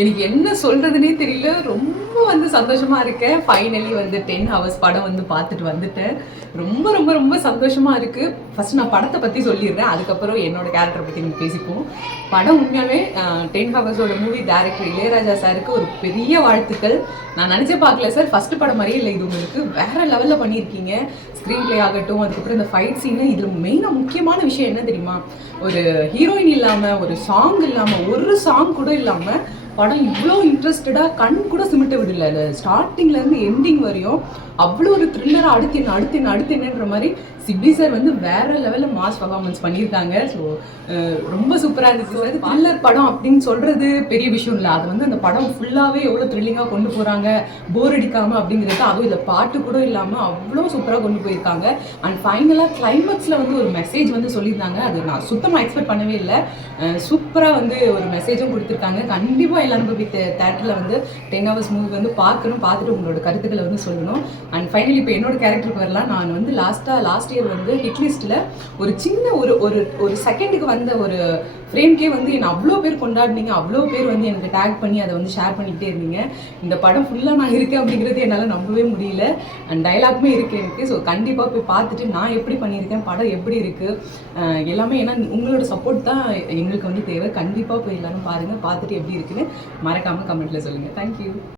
எனக்கு என்ன சொல்றதுன்னே தெரியல. ரொம்ப வந்து சந்தோஷமா இருக்கேன். ஃபைனலி வந்து 10 ஹவர்ஸ் படம் வந்து பார்த்துட்டு வந்துட்டேன். ரொம்ப ரொம்ப ரொம்ப சந்தோஷமா இருக்கு. ஃபர்ஸ்ட் நான் படத்தை பத்தி சொல்லிடுறேன். அதுக்கப்புறம் என்னோட கேரக்டரை பத்தி நம்ம பேசிப்போம். படம் உண்மையாவே 10 ஹவர்ஸோட மூவி டைரக்டர் இளையராஜா சாருக்கு ஒரு பெரிய வாழ்த்துக்கள். நான் நினைச்சே பார்க்கல சார். ஃபர்ஸ்ட் படம் மாதிரியே இல்லை இது, உங்களுக்கு வேற லெவல்ல பண்ணியிருக்கீங்க. ஸ்க்ரீன் பிளே ஆகட்டும், அதுக்கப்புறம் இந்த ஃபைட் சீனு. இதில் மெயினாக முக்கியமான விஷயம் என்ன தெரியுமா? ஒரு ஹீரோயின் இல்லாமல், ஒரு சாங் இல்லாமல், ஒரு சாங் கூட இல்லாமல் படம் இவ்வளோ இன்ட்ரெஸ்டடாக கண் கூட சிமிட்ட விடல. ஸ்டார்டிங்லேருந்து எண்டிங் வரையும் அவ்வளோ ஒரு த்ரில்லராக அடுத்து என்ன அடுத்து என்ன அடுத்து என்னன்ற மாதிரி சிபி சார் வந்து வேற லெவலில் மாஸ் பர்ஃபார்மன்ஸ் பண்ணியிருக்காங்க. ஸோ ரொம்ப சூப்பராக இருந்துச்சு சார். த்ரில்லர் படம் அப்படின்னு சொல்கிறது பெரிய விஷயம் இல்லை. அது வந்து அந்த படம் ஃபுல்லாகவே எவ்வளோ த்ரில்லிங்காக கொண்டு போகிறாங்க, போர் அடிக்காமல் அப்படிங்கிறது. அதுவும் இதில் பாட்டு கூட இல்லாமல் அவ்வளோ சூப்பராக கொண்டு போயிருக்காங்க. அண்ட் ஃபைனலாக கிளைமேக்ஸில் வந்து ஒரு மெசேஜ் வந்து சொல்லியிருந்தாங்க. அது நான் சுத்தமாக எக்ஸ்பெக்ட் பண்ணவே இல்லை. சூப்பராக வந்து ஒரு மெசேஜும் கொடுத்துருக்காங்க. கண்டிப்பாக எல்லாரும் போய் தேட்டரில் வந்து 10 ஹவர்ஸ் மூவி வந்து பார்க்கணும். பார்த்துட்டு உங்களோட கருத்துக்களை வந்து சொல்லணும். அண்ட் ஃபைனலி இப்போ என்னோட கேரக்டருக்கு வரலாம். நான் வந்து லாஸ்ட் இயர் வந்து ஹிட்லிஸ்ட்டில் ஒரு சின்ன ஒரு செகண்டுக்கு வந்த ஒரு ஃப்ரேம்கே வந்து என்னை அவ்வளோ பேர் கொண்டாடினீங்க. அவ்வளோ பேர் வந்து எனக்கு டேக் பண்ணி அதை வந்து ஷேர் பண்ணிக்கிட்டே இருந்தீங்க. இந்த படம் ஃபுல்லாக நான் இருக்கேன் அப்படிங்கிறது என்னால் நம்பவே முடியல. அண்ட் டைலாக்குமே இருக்குது எனக்கு. ஸோ கண்டிப்பாக போய் பார்த்துட்டு நான் எப்படி பண்ணியிருக்கேன், படம் எப்படி இருக்குது எல்லாமே, ஏன்னா உங்களோட சப்போர்ட் தான் எங்களுக்கு வந்து தேவை. கண்டிப்பாக போய் எல்லாரும் பாருங்கள். பார்த்துட்டு எப்படி இருக்குன்னு மறக்காமல் கமெண்ட்டில் சொல்லுங்கள். தேங்க்யூ.